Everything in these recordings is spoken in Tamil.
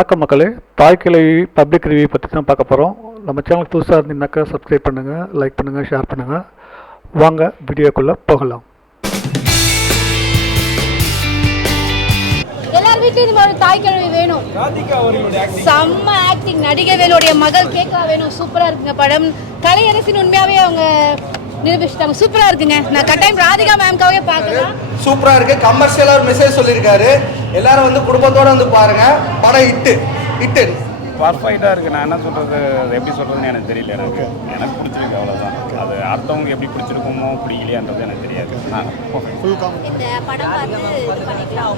வணக்கம் மக்களே, தாய்க்கிழவி பப்ளிக் ரிவ்யூ பற்றி தான் பார்க்க போகிறோம். நம்ம சேனலுக்கு புதுசாக இருந்தீங்கன்னாக்கா சப்ஸ்கிரைப் பண்ணுங்கள், லைக் பண்ணுங்கள், ஷேர் பண்ணுங்கள். வாங்க வீடியோக்குள்ளே போகலாம். எல்லார் வீட்லயும் இந்த மாதிரி தாய்க்கிழவி வேணும். செம்ம ஆக்டிங், நடிகை வேலுடைய மகள் கேட்கா வேணும். சூப்பரா இருக்குங்க படம். கலையரசின் உண்மையாவே அவங்க நிரூபிச்சிட்டாங்க. சூப்பரா இருக்குங்க. நான் கட்டாயம் ராதிகா மேம்காவே பார்க்கலாம். சூப்பரா இருக்கு. கமர்ஷியலா ஒரு மெசேஜ் சொல்லியிருக்காரு. எல்லாரும் வந்து குடும்பத்தோட வந்து பாருங்க. படம் இட்டு பர்ஃபெக்டாக இருக்குது. நான் என்ன சொல்கிறது, எப்படி சொல்கிறதுன்னு எனக்கு தெரியல. எனக்கு பிடிச்சிருக்கு, அவ்வளோதான். அது அடுத்தவங்க எப்படி பிடிச்சிருக்குமோ பிடிக்கலையான்றது எனக்கு தெரியாது. இந்த படம் பார்த்து இது பண்ணிக்கலாம்.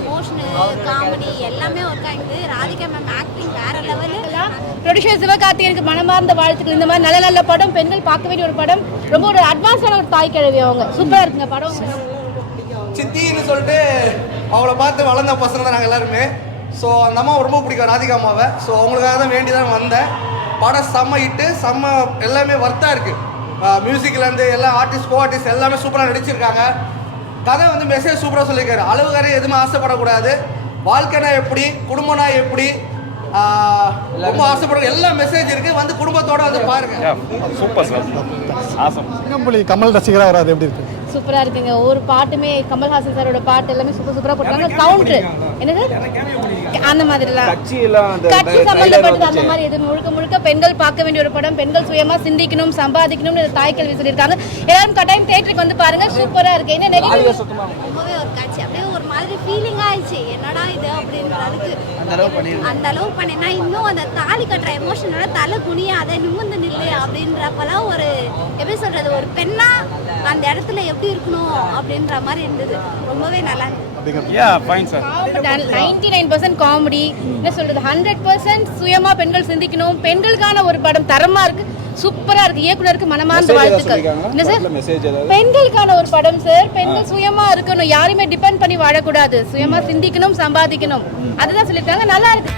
எமோஷனல் காமெடி எல்லாமே ஒர்க் ஆகிடுது. ராதிகா மேம் ஆக்டிங் வேற லெவலு. ப்ரொடியூசர் சிவகார்த்திகேயனுக்கு மனமார்ந்த வாழ்த்துக்கள். இந்த மாதிரி நல்ல நல்ல படம், பெண்கள் பார்க்க வேண்டிய ஒரு படம். ரொம்ப ஒரு அட்வான்ஸான ஒரு தாய்க்கிழவி அவங்க. சூப்பரா இருக்குங்க படம். சித்தின்னு சொல்லிட்டு அவங்கள பார்த்து வளர்ந்த பசங்க தான் நாங்கள் எல்லாருமே. ஸோ அந்த அம்மா ரொம்ப பிடிக்கும், ராதிகா அம்மாவை. ஸோ அவங்களுக்காக தான் வேண்டி தான் வந்தேன். படம் செம்ம இட்டு, செம்ம எல்லாமே ஒர்த்தாக இருக்குது. மியூசிக்லேருந்து எல்லா கோ ஆர்டிஸ்ட் எல்லாமே சூப்பராக நடிச்சிருக்காங்க. கதை வந்து மெசேஜ் சூப்பராக சொல்லியிருக்காரு. அளவுக்காரே எதுவுமே ஆசைப்படக்கூடாது. வாழ்க்கைனா எப்படி, குடும்பம்னா எப்படி, ரொம்ப ஆசைப்படுற எல்லா மெசேஜ் இருக்குது. வந்து குடும்பத்தோட வந்து பாருங்க. Super sir, awesome. கமல் ரசிகராக வராது எப்படி இருக்கு? சூப்பரா இருக்குங்க. ஒரு பாட்டுமே கமல்ஹாசன் சாரோட பாட்டு எல்லாமே சூப்பரா போட்டாங்க. கவுண்டர் என்னது அந்த மாதிரிலாம் கட்சி சம்பந்தப்பட்டது அந்த மாதிரி எது முழுக்க முழுக்க பெண்கள் பார்க்க வேண்டிய ஒரு படம். பெண்கள் சுயமா சிந்திக்கணும், சம்பாதிக்கணும்னு தாய்க்கல்வி சொல்லியிருக்காங்க. எல்லாரும் கட்டாயம் தியேட்டருக்கு வந்து பாருங்க. சூப்பரா இருக்கு. என்ன ரொம்பவே ஒரு காட்சி அப்படியே ஒரு மாதிரி ஃபீலிங் ஆயிடுச்சு. என்னடா இது அப்படின்றதுக்கு அந்த அளவு பண்ணினா இன்னும் அந்த தாலி கட்டுற எமோஷனோட தலை குனியா அதை நிமிர்ந்து நில்லு அப்படின்றப்பெல்லாம் ஒரு எப்படி சொல்றது, ஒரு பெண்ணா அந்த இடத்துல எப்படி இருக்கணும் அப்படின்ற மாதிரி இருந்தது. ரொம்பவே நல்லா இருந்தது. 99% காமெடி. என்ன சொல்றது, 100% சுயமா பெண்கள் சிந்திக்கணும். பெண்களுக்கான ஒரு படம் தரமா இருக்கு. சூப்பரா இருக்கு. இயக்குனருக்கு மனமார்ந்த வாழ்த்துக்கள். என்ன சார், பெண்களுக்கான ஒரு படம் சார். பெண்கள் சுயமா இருக்கணும், யாரையுமே டிபெண்ட் பண்ணி வாழக்கூடாது. சுயமா சிந்திக்கணும், சம்பாதிக்கணும், அதுதான் சொல்லியிருக்காங்க. நல்லா இருக்கு.